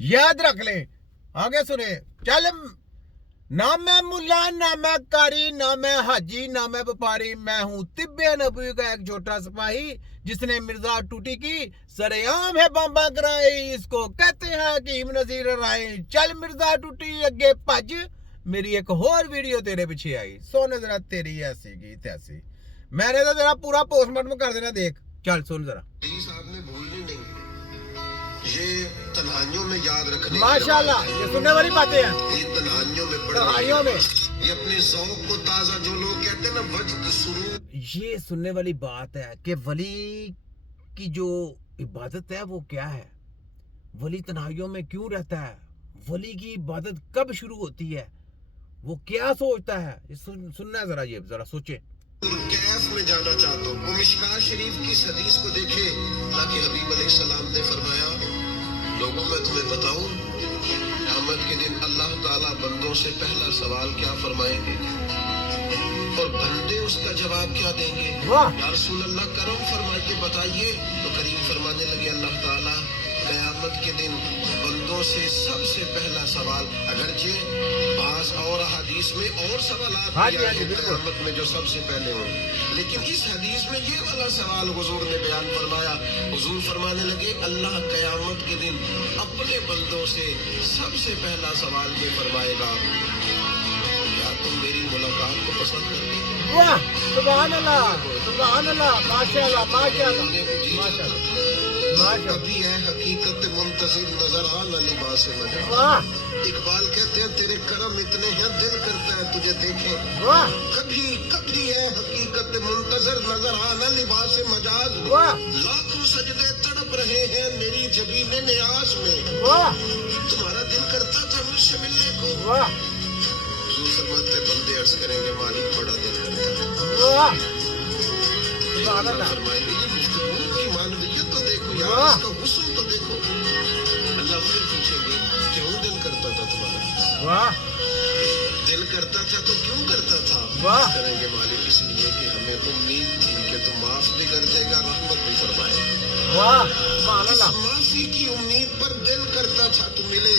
یاد رکھ لیں. آگے سنے. چل نہ میں ملا نہ میں کاری نہ میں حاجی نہ میں وپاری, میں ہوں طب نبوی کا ایک چھوٹا سپاہی جس نے مرزا ٹوٹی کی سرعام ہے بمبا کرائی, اس کو کہتے ہیں حکیم نذیر رائے. چل مرزا ٹوٹی اگے پج, میری ایک اور ویڈیو تیرے پیچھے آئی, سن ذرا تیری ایسی کی تیسی. میں نے تو ذرا پورا پوسٹ مارٹم کر دینا, دیکھ چل سن ذرا. صاحب نے بھولنی نہیں, یہ تنہائیوں میں یاد رکھنے ماشاءاللہ یہ سننے والی باتیں ہیں. یہ تنہائیوں میں تنہائیوں میں یہ اپنے ذوق کو تازہ, جو لوگ کہتے ہیں نا وجد سرور, یہ سننے والی بات ہے کہ ولی کی جو عبادت ہے وہ کیا ہے, ولی تنہائیوں میں کیوں رہتا ہے, ولی کی عبادت کب شروع ہوتی ہے, وہ کیا سوچتا ہے. سننا ذرا, یہ ذرا سوچے. کیف میں جانا چاہتا ہوں. وہ مشکاہ شریف کی اس حدیث کو دیکھے تاکہ حبیب علیہ السلام نے فرمایا, لوگوں میں تمہیں بتاؤں قیامت کے دن اللہ تعالیٰ بندوں سے پہلا سوال کیا فرمائیں گے اور بندے اس کا جواب کیا دیں گے. یا رسول اللہ کرم فرمائیے, بتائیے. تو کریم فرمانے لگے اللہ تعالیٰ قیامت کے دن بندوں سے سب سے پہلا سوال, اگرچہ بعض اور حدیث میں اور سوالات قیامت میں جو سب سے پہلے ہوں, لیکن اس حدیث میں یہ والا سوال حضور نے بیان فرمایا. حضور فرمانے لگے اللہ قیامت کے دن اپنے بندوں سے سب سے پہلا سوال یہ فرمائے گا, کیا تم میری ملاقات کو پسند کرتے ہیں؟ واہ سبحان اللہ سبحان اللہ ماشاءاللہ ماشاءاللہ. کبھی ہے حقیقت منتظر نظر آنا لباس مجاز. اقبال کہتے ہیں تیرے کرم اتنے ہیں دل کرتا ہے تجھے دیکھیں. کبھی کبھی ہے حقیقت منتظر نظر آنا لباس مجاز. لاکھوں سجدے تڑپ رہے ہیں میری جبین نیاز میں, تمہارا دل کرتا تھا مجھ سے ملنے کو. حضور فرماتے بندے عرض کریں گے مالک بڑا دل کرتا ہے. فرمائیں گے یہ گفتگو کی معنویت تو دیکھو یار, اس کا حسن تو دیکھو. اللہ پھر پوچھیں گے کیوں دل کرتا تھا تمہارا, دل کرتا تھا تو کیوں کرتا تھا. کریں گے مالک اس لیے کہ ہمیں امید تھی کہ تم معاف بھی کر دے گا, رحمت بھی فرمائے گا. معافی کی امید پر دل کرتا تھا تو ملے.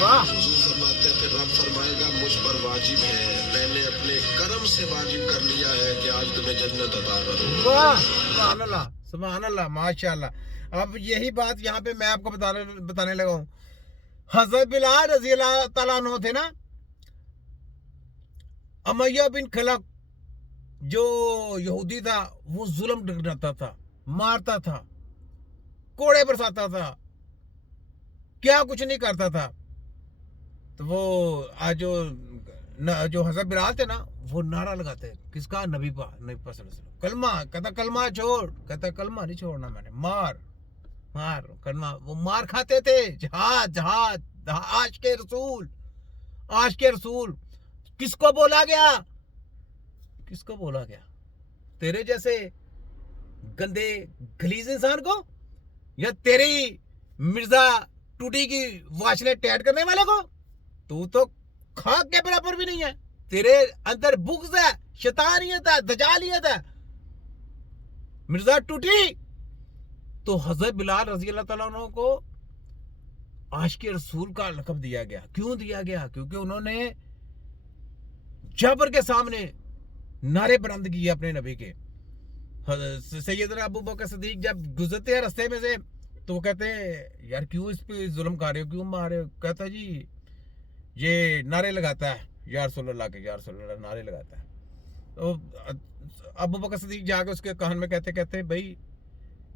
حضور فرماتے ہیں پھر رب فرمائے گا مجھ پر واجب ہے, میں نے اپنے کرم سے واجب کر لیا ہے کہ آج تمہیں جنت عطا کروں. سبحان اللہ سبحان اللہ ماشاءاللہ. اب یہی بات یہاں پہ میں آپ کو بتانے لگا ہوں. حضرت بلال رضی اللہ تعالیٰ عنہ تھے نا, امیہ بن خلف جو یہودی تھا وہ ظلم ڈھاتا تھا, مارتا تھا, کوڑے برساتا تھا, کیا کچھ نہیں کرتا تھا. تو وہ آج جو حضرت بلال تھے نا وہ نعرہ لگاتے, کس کا, نبی پاک صلی اللہ علیہ وسلم, کلمہ, کہتا کلمہ چھوڑ, کہتا کلمہ نہیں چھوڑنا میں نے, مار کلمہ. وہ مار کھاتے تھے. جہاد عاشق رسول. کس کو بولا گیا, تیرے جیسے گندے گلیز انسان کو, یا تیری مرزا ٹوٹی کی واشلے ٹیٹ کرنے والے کو. تو خاک کے برابر بھی نہیں ہے, تیرے اندر بغض ہے, شیطانیت ہے, دجالیت ہے. مرزا ٹوٹی تو حضرت بلال رضی اللہ تعالیٰ عنہ کو عاشق رسول کا لقب دیا گیا. کیوں دیا گیا؟ کیونکہ انہوں نے جابر کے سامنے نعرے بلند کیے اپنے نبی کے. سیدنا ابو بکر صدیق جب گزرتے ہیں رستے میں سے تو وہ کہتے ہیں یار کیوں اس پہ ظلم کر رہے ہو, کیوں مار رہے ہو. کہتا جی یہ نعرے لگاتا ہے یا رسول اللہ کے, یا رسول اللہ نعرے لگاتا ہے. تو ابو بکر صدیق جا کے اس کے کان میں کہتے بھائی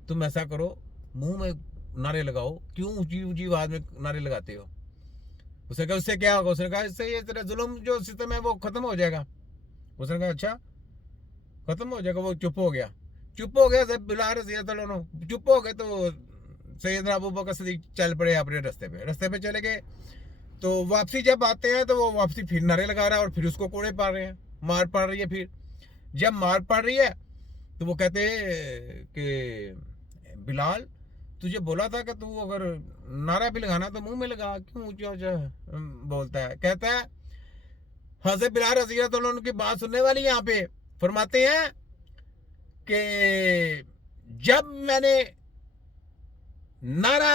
تم ایسا کرو, منہ میں نعرے لگاؤ, کیوں اونچی آواز میں نعرے لگاتے ہو. اس نے کہا اس سے کیا ہوگا, اس نے کہا اس سے یہ تیرا ظلم جو سسٹم ہے وہ ختم ہو جائے گا. اس نے کہا اچھا ختم ہو جائے گا. وہ چپ ہو گیا. بلال رضی اللہ عنہ چپ ہو گئے تو سیدنا ابو بکر صدیق چل پڑے اپنے رستے پہ چلے گئے. تو واپسی جب آتے ہیں تو وہ واپسی پھر نعرے لگا رہا ہے اور پھر اس کو کوڑے پاڑ رہے ہیں, مار پڑ رہی ہے. پھر جب مار پڑ رہی ہے تو وہ کہتے ہیں کہ بلال تجھے بولا تھا کہ تو اگر نعرہ بھی لگانا تو منہ میں لگا, کیوں اونچا بولتا ہے. کہتا ہے حضرت بلال رضی اللہ عنہ کی بات سننے والی یہاں پہ فرماتے ہیں کہ جب میں نے نعرہ